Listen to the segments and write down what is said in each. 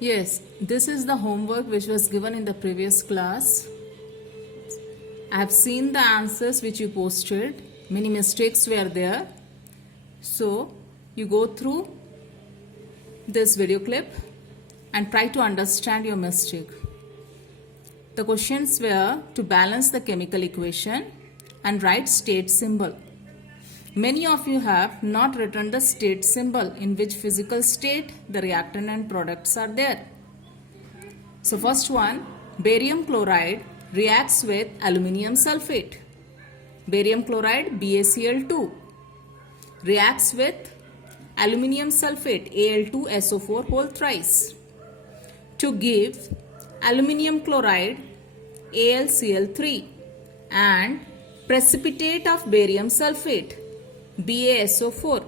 Yes, this is the homework which was given in the previous class. I have seen the answers which you posted. Many mistakes were there. So, you go through this video clip and try to understand your mistake. The questions were to balance the chemical equation and write state symbol. Many of you have not written the state symbol in which physical state the reactant and products are there. So first one, barium chloride reacts with aluminium sulfate. Barium chloride BaCl2 reacts with aluminium sulfate Al2SO4 whole thrice to give aluminium chloride AlCl3 and precipitate of barium sulfate BaSO4.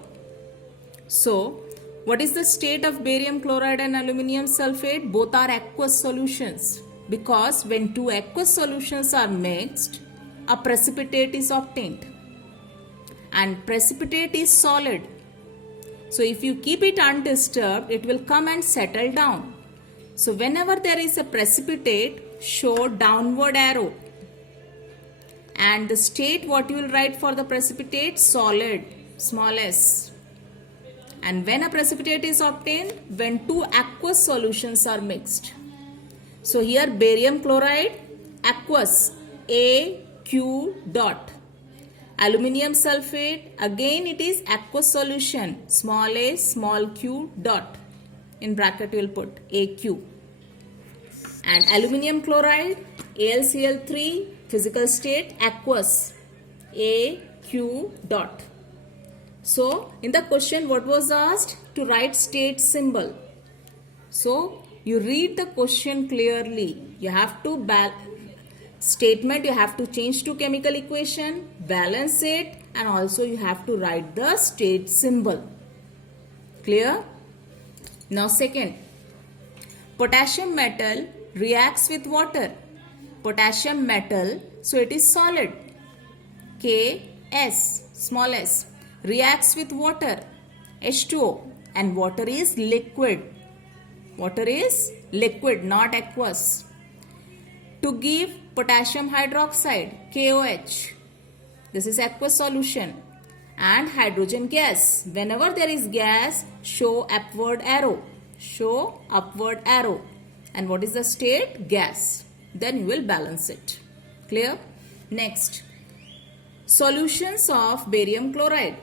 So, what is the state of barium chloride and aluminium sulfate? Both are aqueous solutions, because when two aqueous solutions are mixed, a precipitate is obtained, and precipitate is solid. So, if you keep it undisturbed, it will come and settle down. So, whenever there is a precipitate, show downward arrow. And the state, what you will write for the precipitate? Solid, small s. And when a precipitate is obtained? When two aqueous solutions are mixed. So here barium chloride, aqueous, AQ dot. Aluminium sulfate, again it is aqueous solution, small a, small q dot. In bracket you will put AQ. And aluminium chloride, AlCl3, physical state aqueous, AQ dot. So in the question what was asked? To write state symbol. So you read the question clearly. You have to statement you have to change to chemical equation, balance it, and also you have to write the state symbol. Clear? Now second, potassium metal reacts with water. Potassium metal, so it is solid, Ks, small s, reacts with water, H2O, and water is liquid. Water is liquid, not aqueous. To give potassium hydroxide, KOH, this is aqueous solution, and hydrogen gas. Whenever there is gas, show upward arrow. Show upward arrow. And what is the state? Gas. Then you will balance it. Clear? Next, solutions of barium chloride.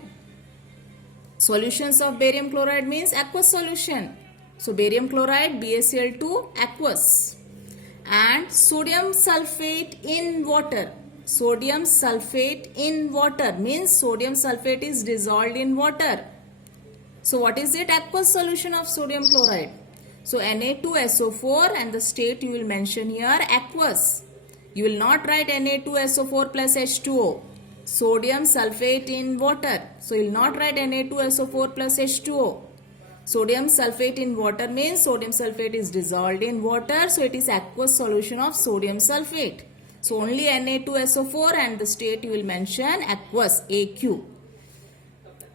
Solutions of barium chloride means aqueous solution. So barium chloride BaCl2 aqueous, and sodium sulfate in water. Sodium sulfate in water means sodium sulfate is dissolved in water. So what is it? Aqueous solution of sodium chloride. So Na2SO4, and the state you will mention here aqueous. You will not write Na2SO4 plus H2O. Sodium sulfate in water. So you will not write Na2SO4 plus H2O. Sodium sulfate in water means sodium sulfate is dissolved in water. So it is aqueous solution of sodium sulfate. So only Na2SO4, and the state you will mention aqueous, AQ.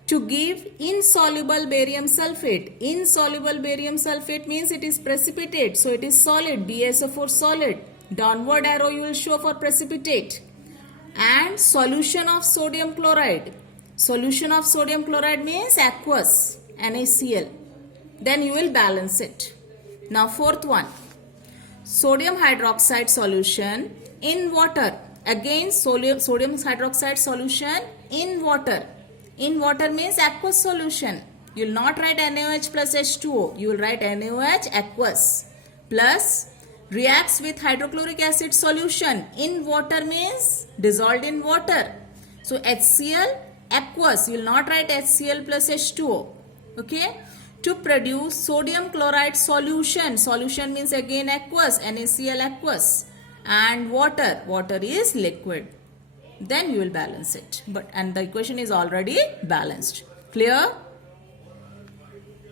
To give insoluble barium sulfate. Insoluble barium sulfate means it is precipitate. So it is solid, BaSO4 solid. Downward arrow you will show for precipitate. And solution of sodium chloride. Solution of sodium chloride means aqueous, NaCl. Then you will balance it. Now fourth one, sodium hydroxide solution in water. Again sodium hydroxide solution in water. In water means aqueous solution. You will not write NaOH plus H2O. You will write NaOH aqueous. Plus reacts with hydrochloric acid solution. In water means dissolved in water. So HCl aqueous. You will not write HCl plus H2O. Okay. To produce sodium chloride solution. Solution means again aqueous. NaCl aqueous. And water. Water is liquid. Then you will balance it. And the equation is already balanced. Clear?